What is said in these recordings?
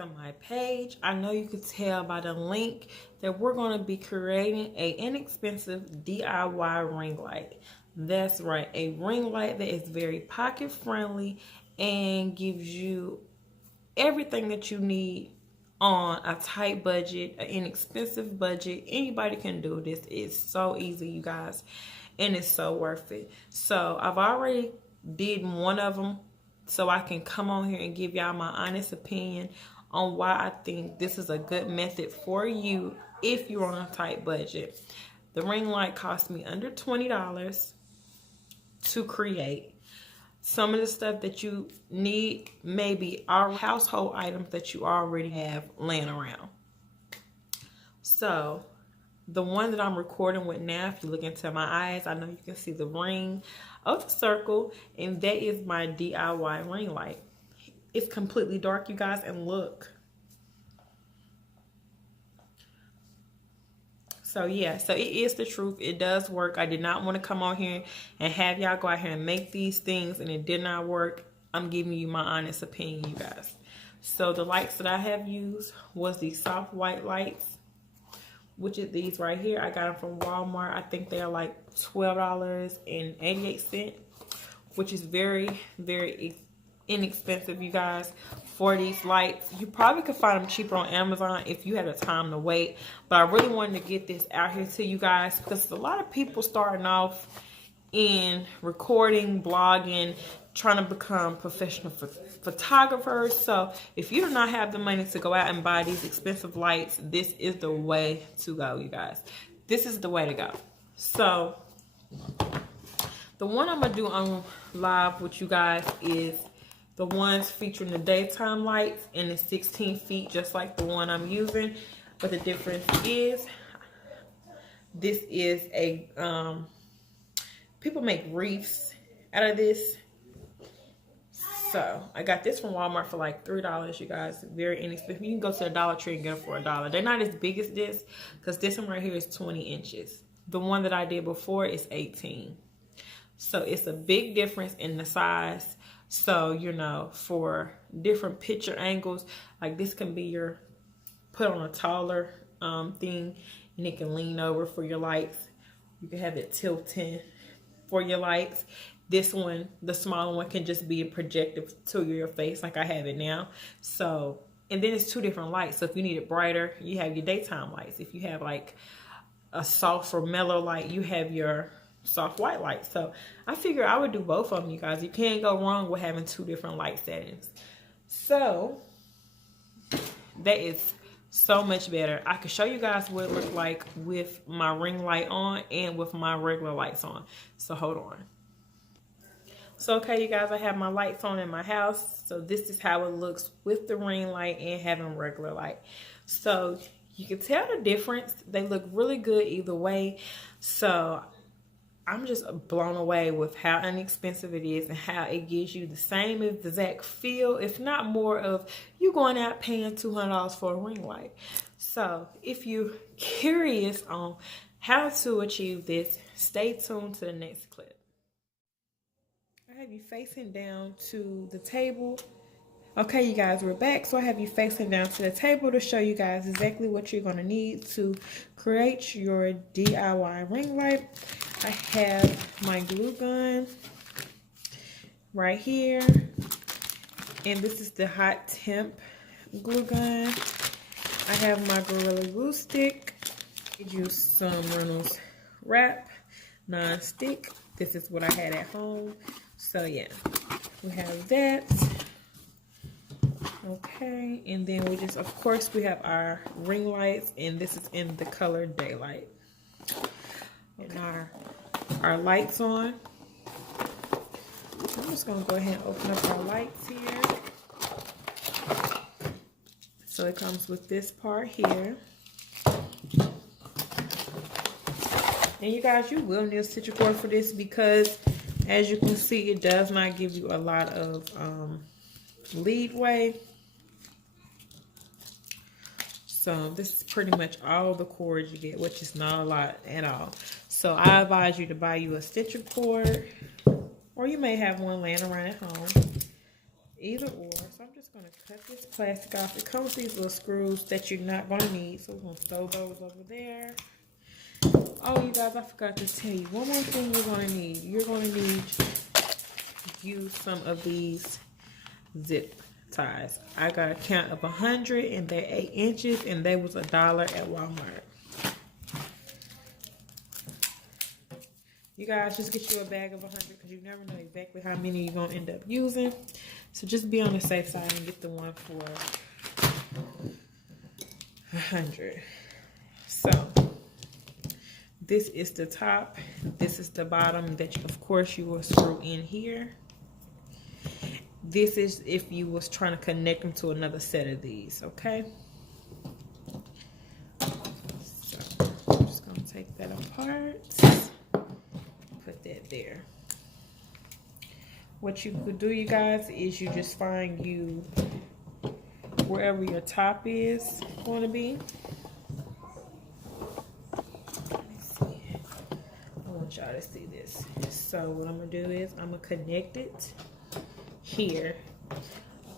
to my page. I know you could tell by the link that we're going to be creating an inexpensive DIY ring light. That's right, a ring light that is very pocket friendly and gives you everything that you need on a tight budget, an inexpensive budget. Anybody can do this. It's so easy, you guys, and it's so worth it. So I've already did one of them, so I can come on here and give y'all my honest opinion on why I think this is a good method for you if you're on a tight budget. The ring light cost me under $20 to create. Some of the stuff that you need maybe are household items that you already have laying around. So the one that I'm recording with now, if you look into my eyes, I know you can see the ring of the circle, and that is my DIY ring light. It's completely dark, you guys, and look. So yeah, so it is the truth. It does work. I did not want to come on here and have y'all go out here and make these things and it did not work. I'm giving you my honest opinion, you guys. So the lights that I have used was these soft white lights, which is these right here. I got them from Walmart. I think they are like $12.88, which is very, very inexpensive, you guys, for these lights. You probably could find them cheaper on Amazon if you had the time to wait, but I really wanted to get this out here to you guys because a lot of people starting off in recording, blogging, trying to become professional photographers. So if you do not have the money to go out and buy these expensive lights, this is the way to go, you guys. This is the way to go. So the one I'm gonna do on live with you guys is the ones featuring the daytime lights, and it's 16 feet, just like the one I'm using. But the difference is, this is a, people make wreaths out of this. So I got this from Walmart for like $3, you guys. Very inexpensive. You can go to the Dollar Tree and get them for $1. They're not as big as this, because this one right here is 20 inches. The one that I did before is 18. So it's a big difference in the size. So, you know, for different picture angles, like this can be your, put on a taller thing, and it can lean over for your lights. You can have it tilting for your lights. This one, the smaller one, can just be projected to your face like I have it now. So, and then it's two different lights. So if you need it brighter, you have your daytime lights. If you have like a soft or mellow light, you have your soft white light. So I figure I would do both of them, you guys. You can't go wrong with having two different light settings. So that is so much better. I could show you guys what it looked like with my ring light on and with my regular lights on. So hold on. So okay, you guys, I have my lights on in my house. So this is how it looks with the ring light and having regular light. So you can tell the difference. They look really good either way. So I'm just blown away with how inexpensive it is and how it gives you the same exact feel, if not more, of you going out paying $200 for a ring light. So if you're curious on how to achieve this, stay tuned to the next clip. I have you facing down to the table. Okay, you guys, we're back. So I have you facing down to the table to show you guys exactly what you're going to need to create your DIY ring light. I have my glue gun right here, and this is the hot temp glue gun. I have my Gorilla Glue stick. I use some Reynolds wrap, non-stick. This is what I had at home. So yeah, we have that. Okay, and then we just, of course, we have our ring lights, and this is in the color daylight. And our lights on. I'm just gonna go ahead and open up our lights here. So it comes with this part here. And you guys, you will need a stitcher cord for this because, as you can see, it does not give you a lot of leadway. So this is pretty much all the cords you get, which is not a lot at all. So I advise you to buy you a stitcher cord, or you may have one laying around at home. Either or. So I'm just going to cut this plastic off. It comes with these little screws that you're not going to need. So we're going to throw those over there. Oh, you guys, I forgot to tell you. One more thing you're going to need. You're going to need to use some of these zip ties. I got a count of 100 and they're 8 inches and they was $1 at Walmart. You guys, just get you a bag of 100 because you never know exactly how many you're going to end up using. So just be on the safe side and get the one for 100. So this is the top. This is the bottom that you, of course, you will screw in here. This is if you was trying to connect them to another set of these, okay? So I'm just going to take that apart. Put that there. What you could do, you guys, is you just find you wherever your top is going to be. Let me see. I want y'all to see this. So what I'm going to do is I'm going to connect it here.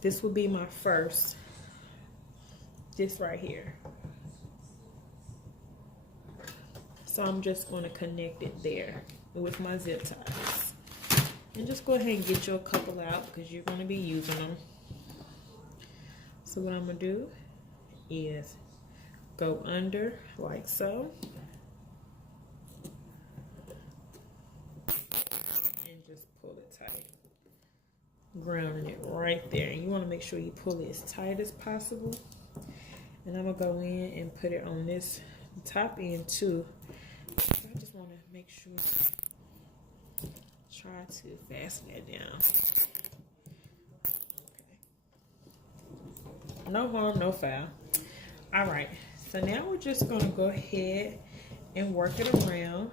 This will be my first. This right here. So I'm just going to connect it there with my zip ties. And just go ahead and get you a couple out because you're going to be using them. So what I'm going to do is go under like so. And just pull it tight. Grounding it right there. And you want to make sure you pull it as tight as possible. And I'm going to go in and put it on this top end too. I just want to make sure. Try to fasten that down. Okay. No harm, no foul. All right. So now we're just going to go ahead and work it around.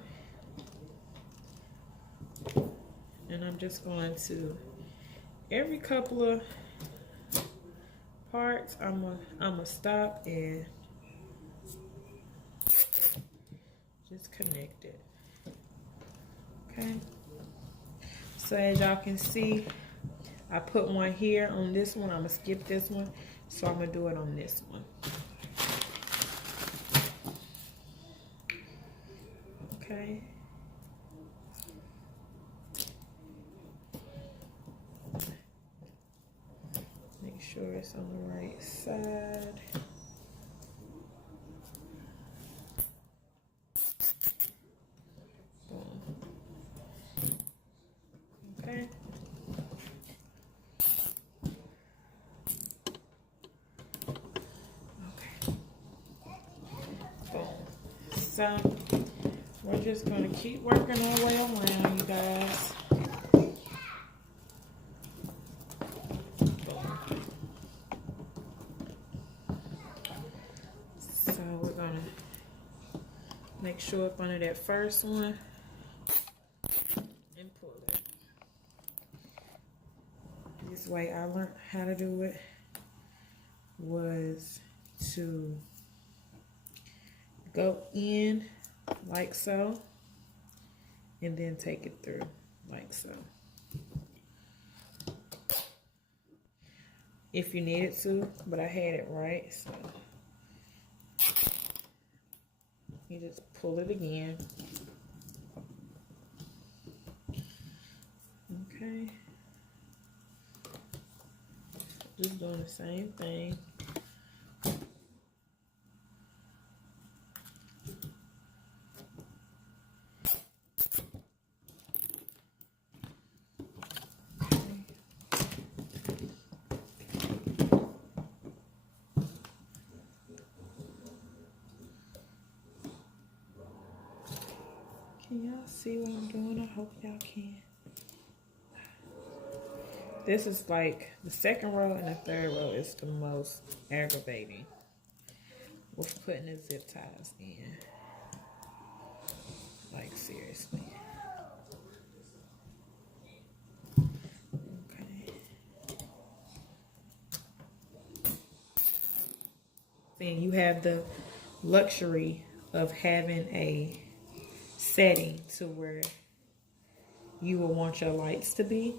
And I'm just going to, every couple of parts, I'm gonna stop and just connect it. Okay. So as y'all can see, I put one here on this one. I'm going to skip this one. So I'm going to do it on this one. Okay. Make sure it's on the right side. Okay. Boom. So we're just going to keep working our way around, you guys. So we're going to make sure up under that first one. This way I learned how to do it was to go in like so and then take it through like so. If you needed to, but I had it right, so you just pull it again. Okay. Just doing the same thing. Can y'all see what I'm doing? I hope y'all can. This is like the second row and the third row is the most aggravating with putting the zip ties in. Like seriously. Okay. Then you have the luxury of having a setting to where you will want your lights to be.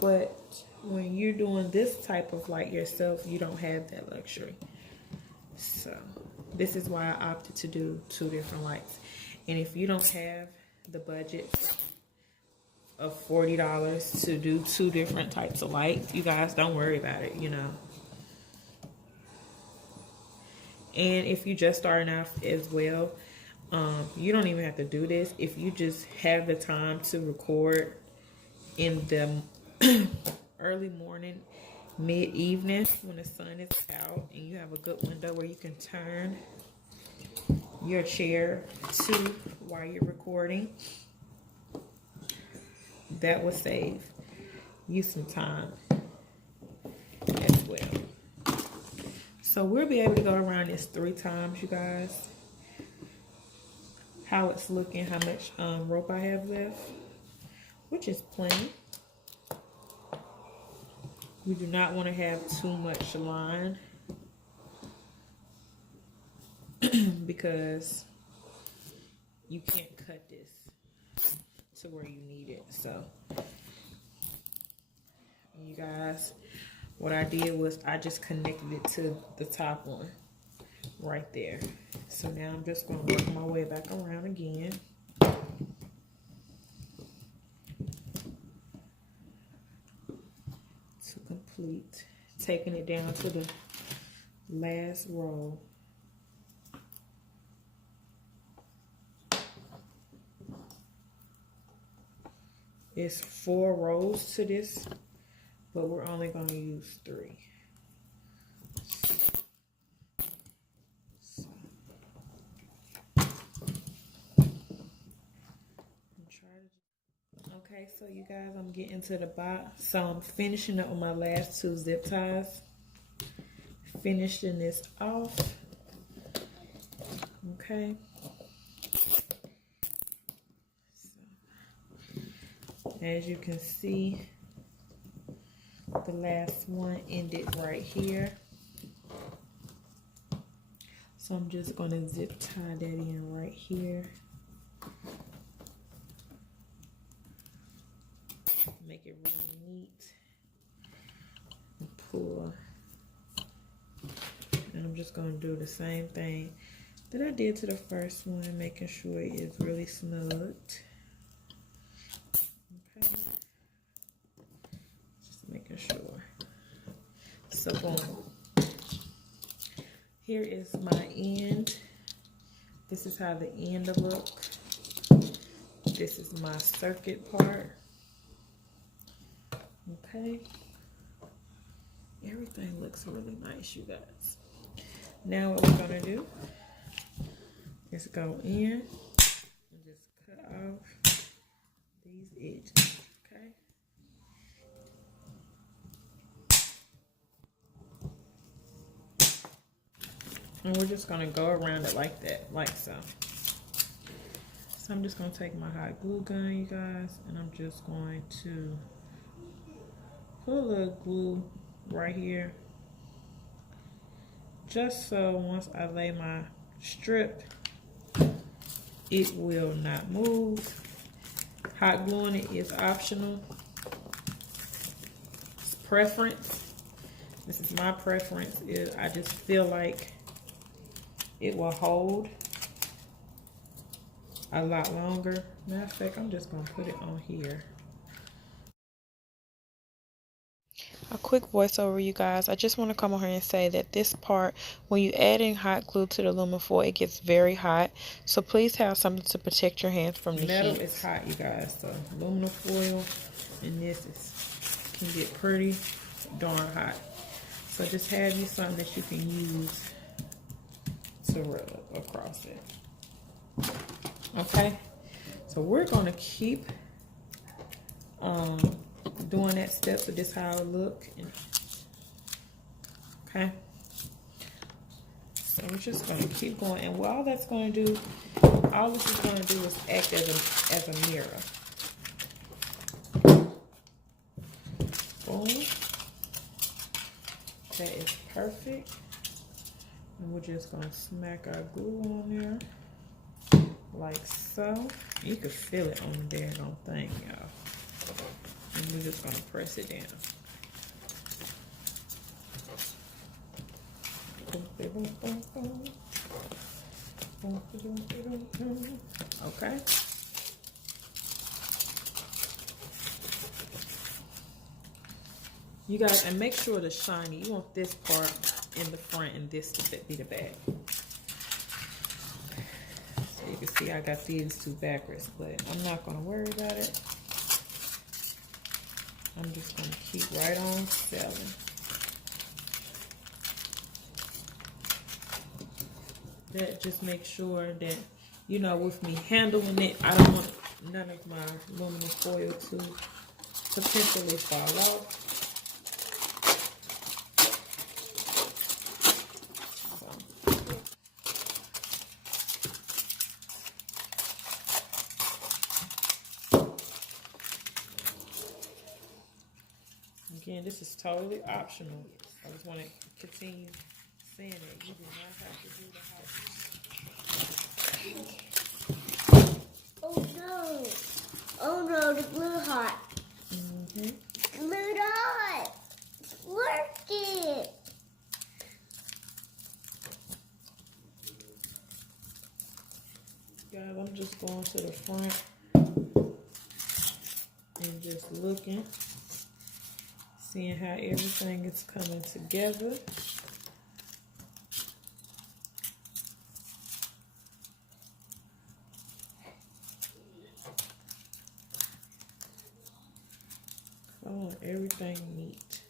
But when you're doing this type of light yourself, you don't have that luxury. So this is why I opted to do 2 different lights. And if you don't have the budget of $40 to do 2 different types of lights, you guys don't worry about it, you know. And if you just starting out as well, you don't even have to do this. If you just have the time to record in the early morning, mid-evening, when the sun is out, and you have a good window where you can turn your chair to while you're recording, that will save you some time as well. So we'll be able to go around this 3 times, you guys. How it's looking, how much rope I have left, which is plenty. We do not want to have too much line because you can't cut this to where you need it. So you guys, what I did was I just connected it to the top one right there. So now I'm just going to work my way back around again. To complete, taking it down to the last row. It's 4 rows to this, but we're only going to use 3. Okay, so you guys, I'm getting to the bottom. So I'm finishing up with my last 2 zip ties. Finishing this off. Okay. So, as you can see, the last one ended right here. So I'm just going to zip tie that in right here. Make it really neat. And pull. And I'm just going to do the same thing that I did to the first one, making sure it is really snugged. Okay. Just making sure. So boom. Here is my end. This is how the end will look. This is my circuit part. Okay. Everything looks really nice, you guys. Now what we're gonna do is go in and just cut off these edges, okay? And we're just gonna go around it like that, like so. So I'm just gonna take my hot glue gun, you guys, and I'm just going to put a little glue right here, just so once I lay my strip, it will not move. Hot gluing it is optional. It's preference. This is my preference. I just feel like it will hold a lot longer. Matter of fact, I'm just gonna put it on here. A quick voiceover, you guys. I just want to come on here and say that this part, when you add in hot glue to the aluminum foil, it gets very hot. So please have something to protect your hands from the heat. Metal is hot, you guys. So aluminum foil and this can get pretty darn hot. So just have you something that you can use to rub across it. Okay. So we're going to keep doing that step. So this is how it look. Okay. So we're just going to keep going, and what all that's going to do, all this is going to do is act as a mirror. Boom. That is perfect. And we're just going to smack our glue on there like so. You can feel it on the daggone thing, y'all. And we're just gonna press it down. Okay. You guys, and make sure the shiny, you want this part in the front and this to be the back. So you can see I got these two backwards, but I'm not gonna worry about it. I'm just gonna keep right on selling. That just make sure that, you know, with me handling it, I don't want none of my aluminum foil to potentially fall off. Again, this is totally optional. I just want to continue saying that you do not have to do the house. Oh no! Oh no, the glue hot. Glued hot. Work it. Guys, I'm just going to the front and just looking. Seeing how everything is coming together. Oh, everything neat.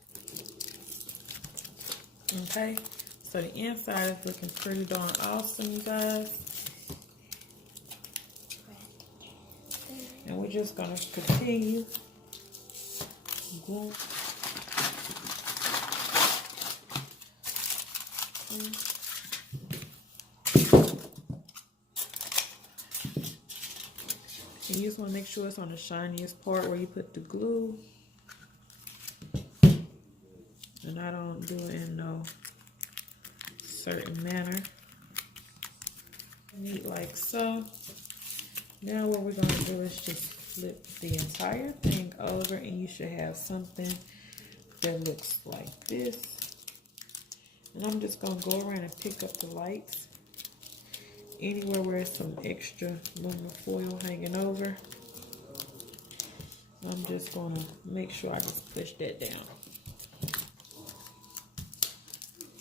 Okay, so the inside is looking pretty darn awesome, you guys. And we're just gonna continue going. And you just want to make sure it's on the shiniest part where you put the glue. And I don't do it in no certain manner. Neat like so. Now what we're going to do is just flip the entire thing over, and you should have something that looks like this. And I'm just going to go around and pick up the lights. Anywhere where there's some extra aluminum foil hanging over. I'm just going to make sure I just push that down.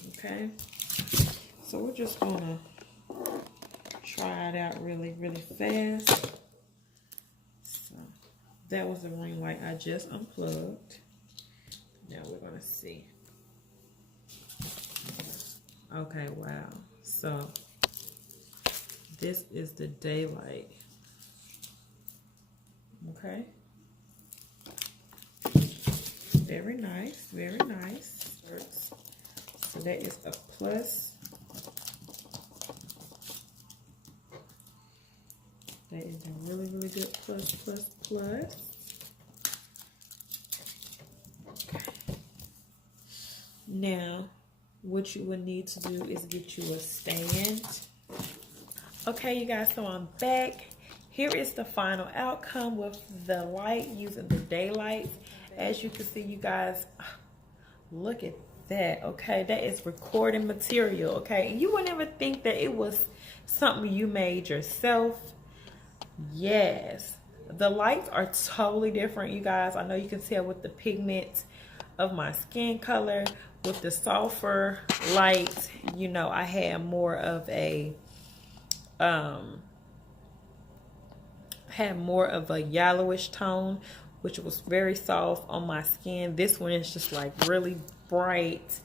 Okay. So we're just going to try it out really, really fast. So that was the ring light I just unplugged. Now we're going to see. Okay, wow. So this is the daylight. Okay. Very nice, very nice. So that is a plus. That is a really, really good plus, plus, plus. Okay. Now, what you would need to do is get you a stand. Okay, you guys, so I'm back. Here is the final outcome with the light using the daylight. As you can see, you guys, look at that. Okay, that is recording material. Okay, and you would never think that it was something you made yourself. Yes, the lights are totally different, you guys. I know you can tell with the pigment of my skin color. With the sulfur light, you know, I had more of a yellowish tone, which was very soft on my skin. This one is just like really bright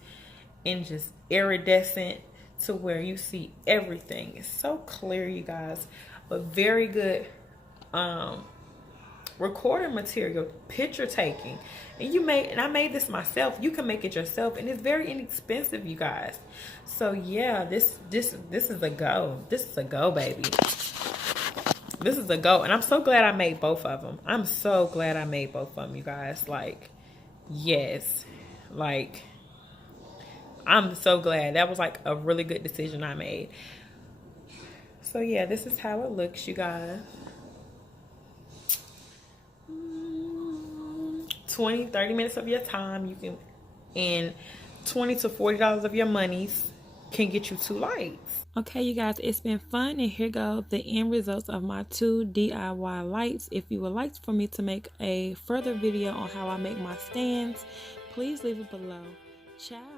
and just iridescent to where you see everything. It's so clear, you guys. But very good recording material, picture taking. And I made this myself. You can make it yourself, and it's very inexpensive, you guys. So yeah, this is a go. This is a go, baby. This is a go, and I'm so glad I made both of them. I'm so glad I made both of them, you guys. Like, yes, like, I'm so glad. That was like a really good decision I made. So yeah, this is how it looks, you guys. 20-30 minutes of your time, you can, and $20 to $40 of your monies can get you 2 lights. Okay, you guys, it's been fun, and here go the end results of my 2 DIY lights. If you would like for me to make a further video on how I make my stands, please leave it below. Ciao.